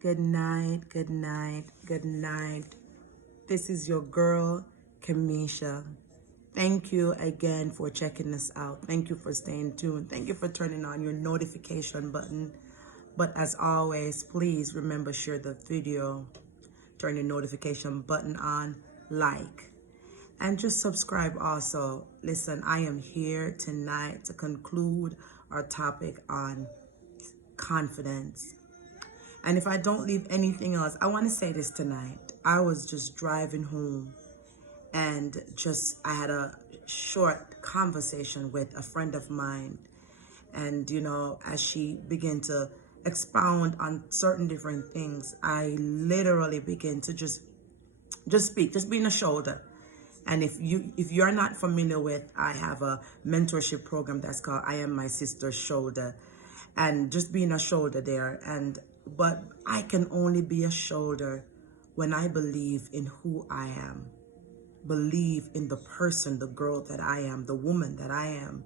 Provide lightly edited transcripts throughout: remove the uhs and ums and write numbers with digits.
Good night, good night, good night. This is your girl, Kamisha. Thank you again for checking us out. Thank you for staying tuned. Thank you for turning on your notification button. But as always, please remember share the video, turn your notification button on, like, and just subscribe also. Listen, I am here tonight to conclude our topic on confidence. And if I don't leave anything else, I want to say this tonight. I was just driving home and I had a short conversation with a friend of mine. And, as she began to expound on certain different things, I literally began to just speak, just being a shoulder. And if you're not familiar with, I have a mentorship program that's called I Am My Sister's Shoulder, and just being a shoulder there. But I can only be a shoulder when I believe in who I am, believe in the person, the girl that I am, the woman that I am,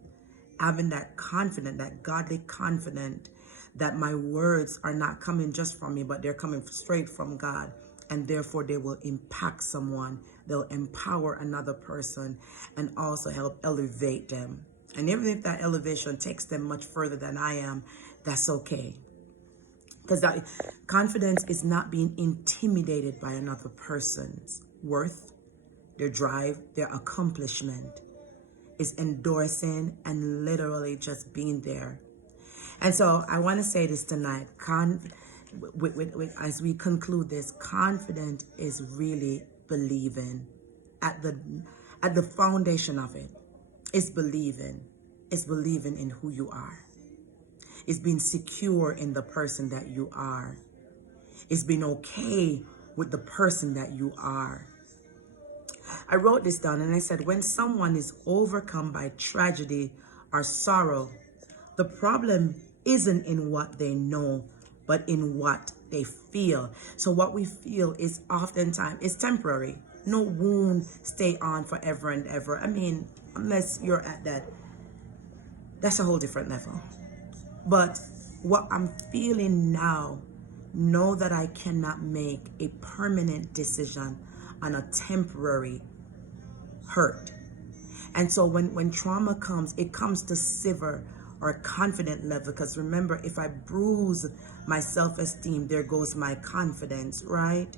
having that confidence, that godly confidence that my words are not coming just from me, but they're coming straight from God. And therefore they will impact someone, they'll empower another person, and also help elevate them. And even if that elevation takes them much further than I am, that's okay. Because that confidence is not being intimidated by another person's worth, their drive, their accomplishment. Is endorsing and literally just being there. And so I want to say this tonight. As we conclude this, confidence is really believing. At the foundation of it is believing. It's believing in who you are. It's being secure in the person that you are. It's being okay with the person that you are. I wrote this down and I said, when someone is overcome by tragedy or sorrow, the problem isn't in what they know, but in what they feel. So what we feel is oftentimes is temporary. No wound stay on forever and ever. I mean, unless you're at that's a whole different level. But what I'm feeling now, know that I cannot make a permanent decision on a temporary hurt. And so when trauma comes, it comes to sever our confident level. Because remember, if I bruise my self-esteem, there goes my confidence, right?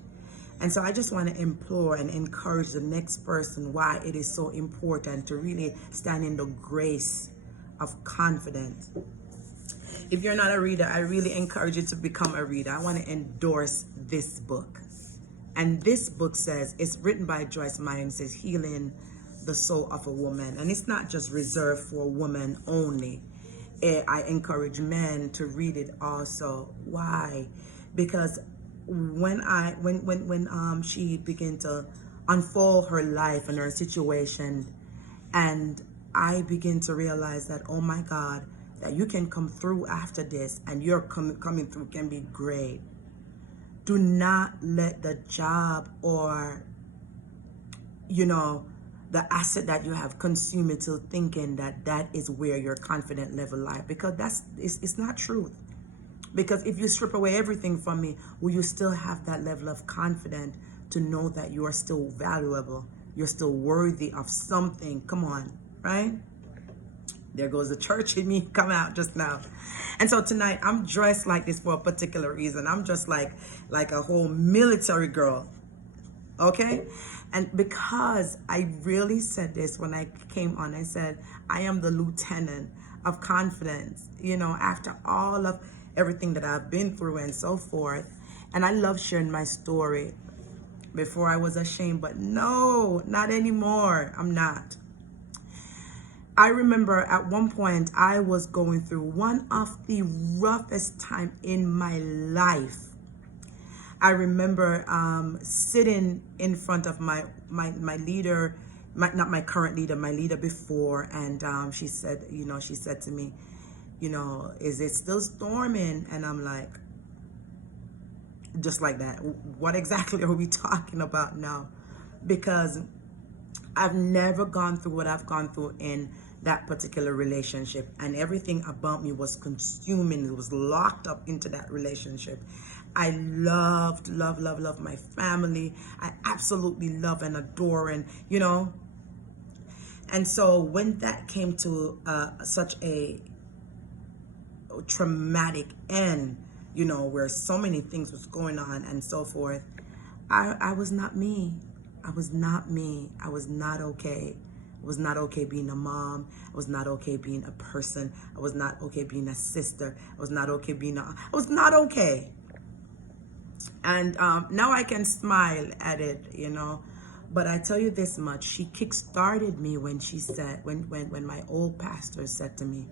And so I just want to implore and encourage the next person why it is so important to really stand in the grace of confidence. If you're not a reader, I really encourage you to become a reader. I want to endorse this book. And this book says, it's written by Joyce Meyer, and says, Healing the Soul of a Woman. And it's not just reserved for women only. I encourage men to read it also. Why? Because when she began to unfold her life and her situation, and I begin to realize that, oh my God, that you can come through after this, and your coming through can be great. Do not let the job or, the asset that you have consumed until thinking that is where your confident level lies. Because it's not truth. Because if you strip away everything from me, will you still have that level of confidence to know that you are still valuable? You're still worthy of something. Come on, right? There goes the church in me come out just now. And so tonight I'm dressed like this for a particular reason. I'm just like a whole military girl. Okay? And because I really said this when I came on, I said, I am the lieutenant of confidence, after all of everything that I've been through and so forth. And I love sharing my story. Before I was ashamed, but no, not anymore. I'm not. I remember at one point I was going through one of the roughest time in my life. I remember sitting in front of my leader, not my current leader, my leader before, and she said to me, is it still storming? And I'm like, just like that, what exactly are we talking about now? Because I've never gone through what I've gone through in that particular relationship, and everything about me was consuming. It was locked up into that relationship. I loved my family. I absolutely love and adore, and and so when that came to such a traumatic end, where so many things was going on and so forth, I was not me. I was not me. I was not okay. I was not okay being a mom. I was not okay being a person. I was not okay being a sister. I was not okay I was not okay. And now I can smile at it, But I tell you this much: she kick-started me when she said, when my old pastor said to me,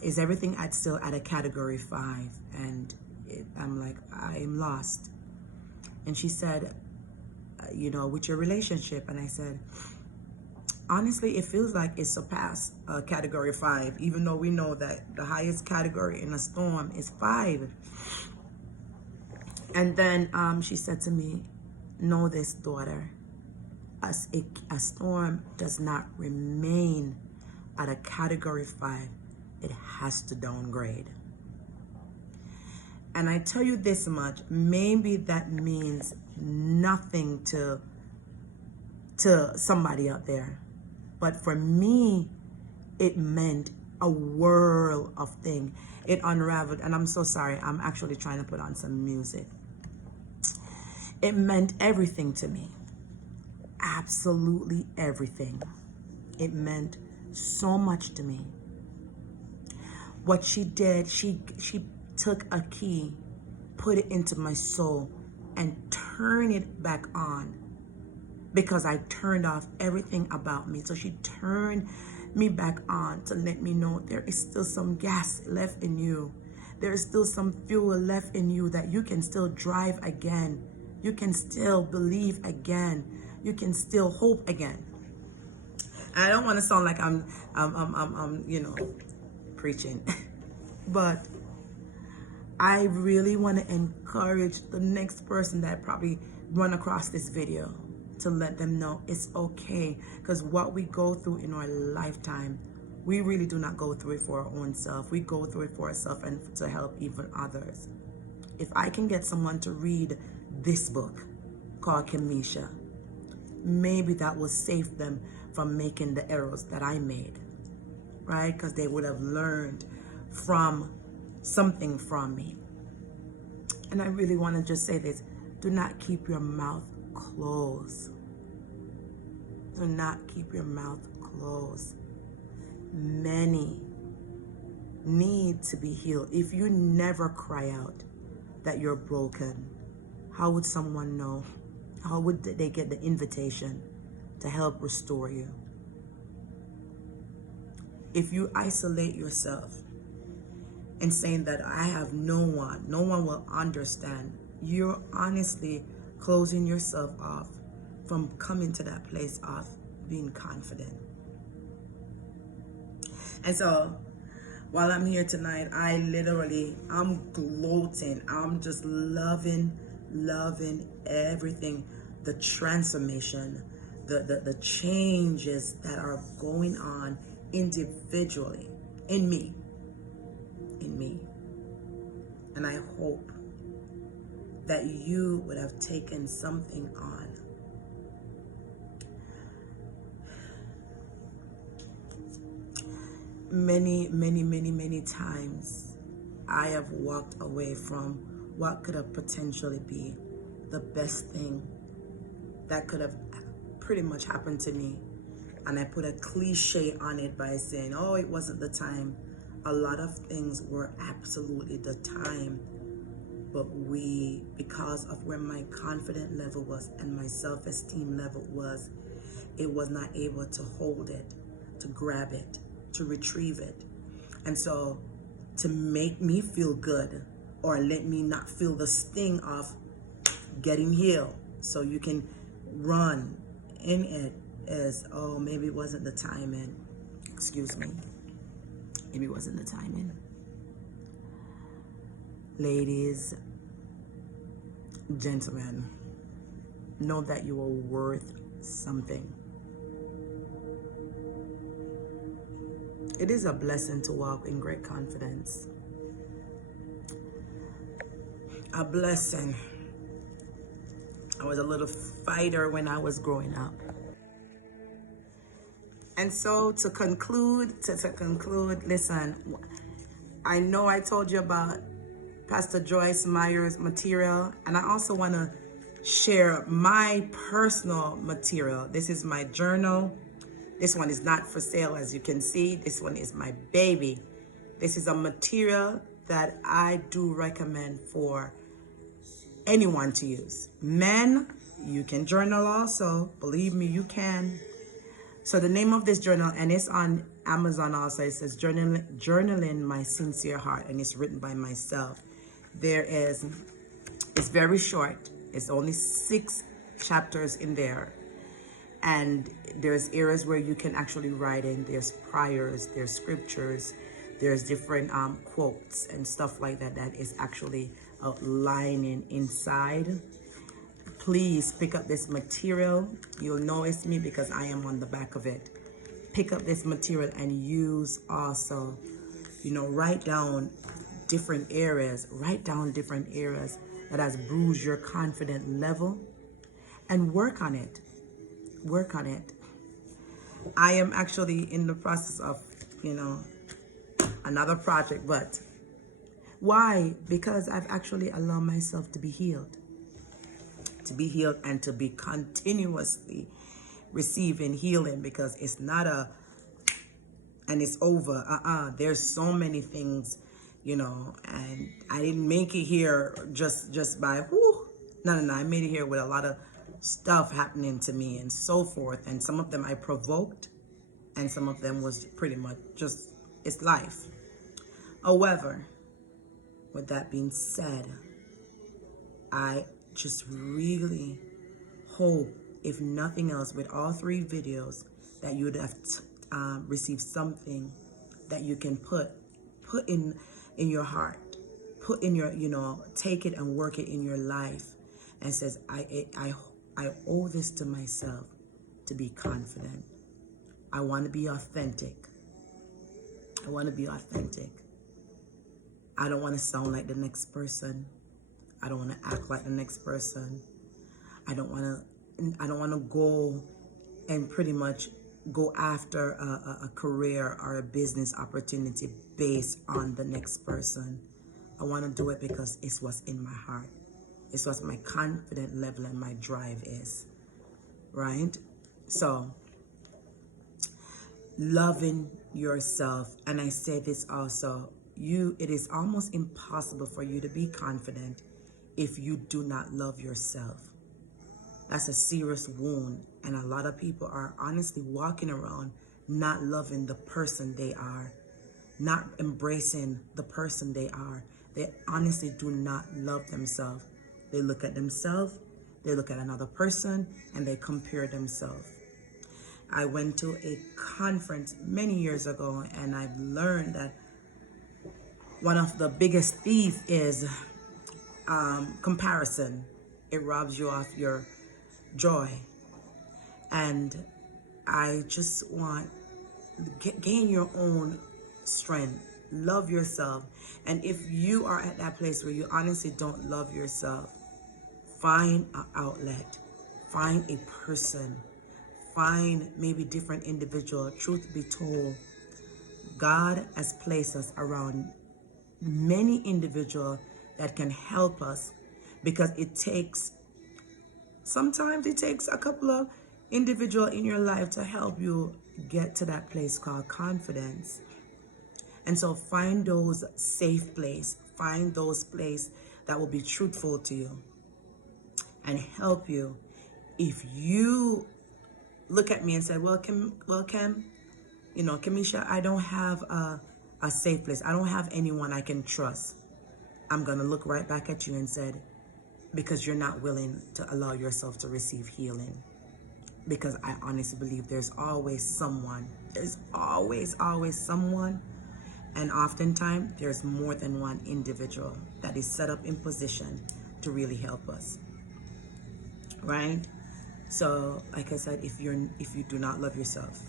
"Is everything still at a category 5?" And I'm like, I am lost. And she said, with your relationship, and I said, honestly, it feels like it surpassed category 5, even though we know that the highest category in a storm is 5. And then she said to me, know this, daughter, a storm does not remain at a category 5. It has to downgrade. And I tell you this much, maybe that means nothing to somebody out there, but for me, it meant a world of thing. It unraveled, and I'm so sorry, I'm actually trying to put on some music. It meant everything to me. Absolutely everything. It meant so much to me. What she did, she took a key, put it into my soul, and turned it back on, because I turned off everything about me. So she turned me back on to let me know there is still some gas left in you. There is still some fuel left in you, that you can still drive again. You can still believe again. You can still hope again. I don't want to sound like I'm preaching, but I really want to encourage the next person that probably run across this video to let them know it's okay, because what we go through in our lifetime, we really do not go through it for our own self. We go through it for ourselves and to help even others. If I can get someone to read this book called Kamisha, maybe that will save them from making the errors that I made, right? Because they would have learned from something from me. And I really want to just say this: do not keep your mouth closed. Do not keep your mouth closed. Many need to be healed. If you never cry out that you're broken, how would someone know? How would they get the invitation to help restore you? If you isolate yourself and saying that I have no one will understand, you're honestly closing yourself off from coming to that place of being confident. And so while I'm here tonight, I'm gloating. I'm just loving everything, the transformation, the changes that are going on individually in me. And I hope that you would have taken something on. Many times I have walked away from what could have potentially been the best thing that could have pretty much happened to me. And I put a cliche on it by saying, oh, it wasn't the time. A lot of things were absolutely the time. But because of where my confidence level was and my self-esteem level was, it was not able to hold it, to grab it, to retrieve it. And so to make me feel good, or let me not feel the sting of getting healed, so you can run in it, as, oh, maybe it wasn't the timing. Excuse me. Maybe it wasn't the timing. Ladies, gentlemen, know that you are worth something. It is a blessing to walk in great confidence. A blessing. I was a little fighter when I was growing up. And so to conclude, listen, I know I told you about Pastor Joyce Meyer's material, and I also want to share my personal material. This is my journal. This one is not for sale, as you can see. This one is my baby. This is a material that I do recommend for anyone to use. Men, you can journal also. Believe me, you can. So the name of this journal, and it's on Amazon also, it says Journaling My Sincere Heart, and it's written by myself. It's very short. It's only 6 chapters in there. And there's areas where you can actually write in. There's prayers, there's scriptures, there's different quotes and stuff like that that is actually outlining inside. Please pick up this material. You'll know it's me because I am on the back of it. Pick up this material and use also, write down different areas. Write down different areas that has bruised your confident level and work on it. Work on it. I am actually in the process of, another project, but why? Because I've actually allowed myself to be healed. To be healed and to be continuously receiving healing, because it's not and it's over. There's so many things, and I didn't make it here just by whoo. No. I made it here with a lot of stuff happening to me and so forth. And some of them I provoked, and some of them was pretty much just, it's life. However, with that being said, I just really hope, if nothing else, with all 3 videos, that you would have received something that you can put in your heart, put in your, take it and work it in your life, and says, I owe this to myself to be confident. I want to be authentic. I want to be authentic. I don't want to sound like the next person. I don't want to act like the next person. I don't want to go and pretty much go after a career or a business opportunity based on the next person. I want to do it because it's what's in my heart. It's what my confident level and my drive is, right? So, loving yourself. And I say this also, it is almost impossible for you to be confident if you do not love yourself. That's a serious wound. And a lot of people are honestly walking around not loving the person they are, not embracing the person they are. They honestly do not love themselves. They look at themselves, they look at another person, and they compare themselves. I went to a conference many years ago, and I've learned that one of the biggest thieves is comparison. It robs you of your joy. And I just want gain your own strength. Love yourself. And if you are at that place where you honestly don't love yourself, find an outlet. Find a person. Find maybe different individual. Truth be told, God has placed us around many individuals that can help us, because sometimes it takes a couple of individuals in your life to help you get to that place called confidence. And so find those safe places. Find those places that will be truthful to you and help you. If you look at me and say, well, Kamisha, I don't have a safe place. I don't have anyone I can trust. I'm going to look right back at you and said, because you're not willing to allow yourself to receive healing. Because I honestly believe there's always someone. There's always someone. And oftentimes there's more than one individual that is set up in position to really help us. Right? So, like I said, if you do not love yourself,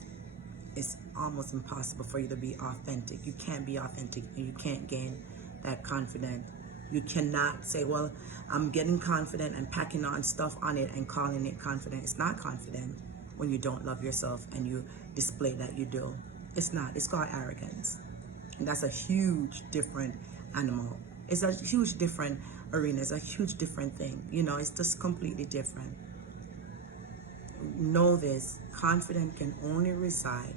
it's almost impossible for you to be authentic. You can't be authentic and you can't gain that confidence. You cannot say, well, I'm getting confident and packing on stuff on it and calling it confident. It's not confident when you don't love yourself and you display that you do. It's not. It's called arrogance. And that's a huge different animal. It's a huge different arena. It's a huge different thing. You know, it's just completely different. Know this, confidence can only reside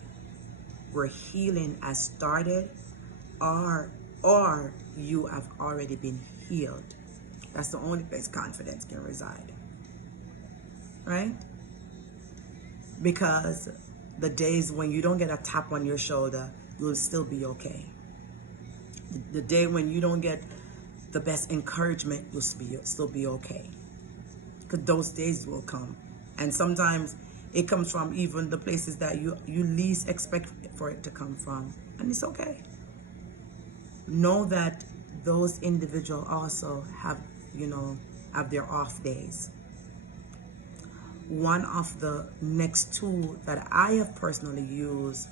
where healing has started or you have already been healed. That's the only place confidence can reside. Right? Because the days when you don't get a tap on your shoulder, you'll still be okay. The day when you don't get the best encouragement, you'll still be okay. Because those days will come. And sometimes it comes from even the places that you least expect for it to come from. And it's okay. Know that those individuals also have, have their off days. One of the next tool that I have personally used,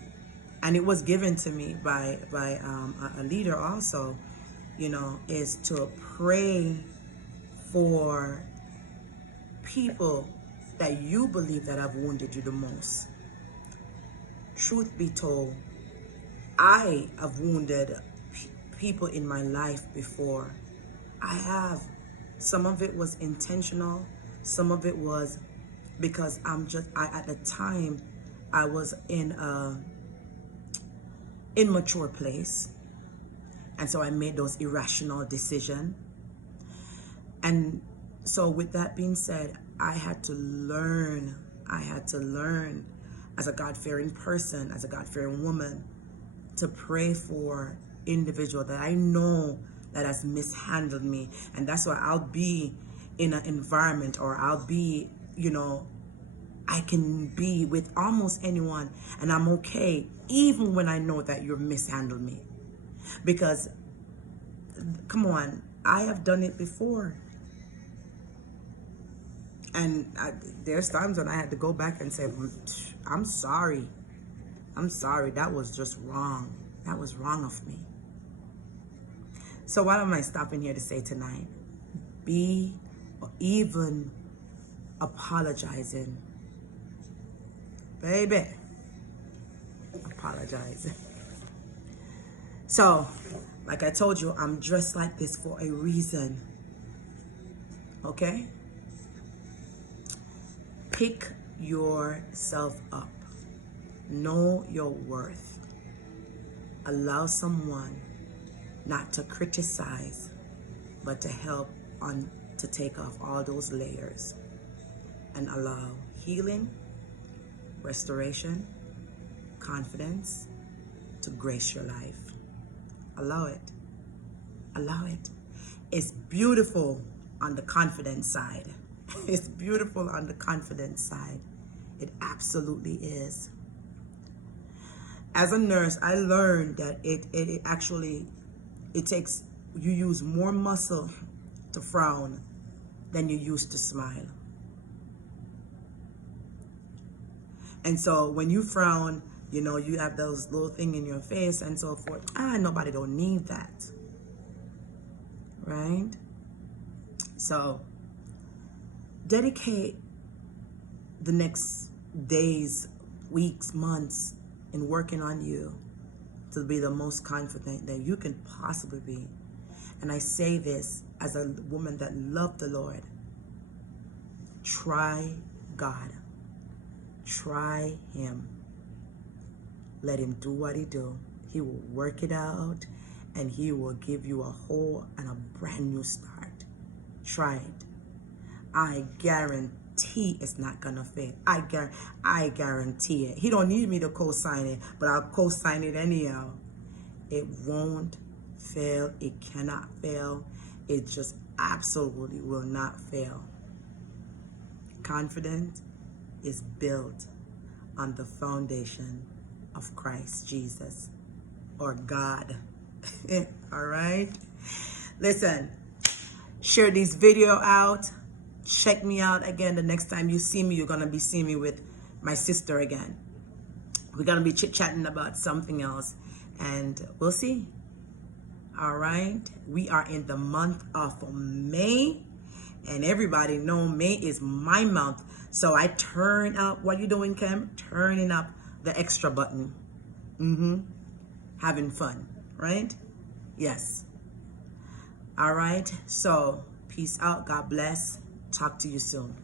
and it was given to me by a leader also, is to pray for people that you believe that have wounded you the most. Truth be told, I have wounded people in my life before. I have. Some of it was intentional. Some of it was because at the time I was in a immature place. And so I made those irrational decisions. And so with that being said, I had to learn as a God-fearing person, as a God-fearing woman, to pray for individual that I know that has mishandled me. And that's why I'll be in an environment, or I'll be, I can be with almost anyone and I'm okay, even when I know that you've mishandled me. Because, come on, I have done it before. And there's times when I had to go back and say, I'm sorry. I'm sorry. That was just wrong. That was wrong of me. So what am I stopping here to say tonight? Be, or even apologizing. Baby. Apologizing. So, like I told you, I'm dressed like this for a reason. Okay? Pick yourself up. Know your worth. Allow someone not to criticize, but to help to take off all those layers and allow healing, restoration, confidence to grace your life. Allow it. Allow it. It's beautiful on the confidence side. It's beautiful on the confidence side. It absolutely is. As a nurse, I learned that it actually takes, you use more muscle to frown than you use to smile. And so when you frown, you have those little thing in your face and so forth. Nobody don't need that. Right? So dedicate the next days, weeks, months in working on you to be the most confident that you can possibly be. And I say this as a woman that loved the Lord. Try God. Try Him. Let Him do what He do. He will work it out and He will give you a whole and a brand new start. Try it. I guarantee it's not gonna fail. I guarantee it. He don't need me to co-sign it, but I'll co-sign it anyhow. It won't fail. It cannot fail. It just absolutely will not fail. Confidence is built on the foundation of Christ Jesus, or God. All right? Listen, share this video out. Check me out again. The next time you see me, you're going to be seeing me with my sister again. We're going to be chit-chatting about something else, and we'll see. All right. We are in the month of May, and everybody know May is my month. So I turn up, what you doing, Kim? Turning up the extra button. Having fun, right? Yes. All right. So peace out. God bless. Talk to you soon.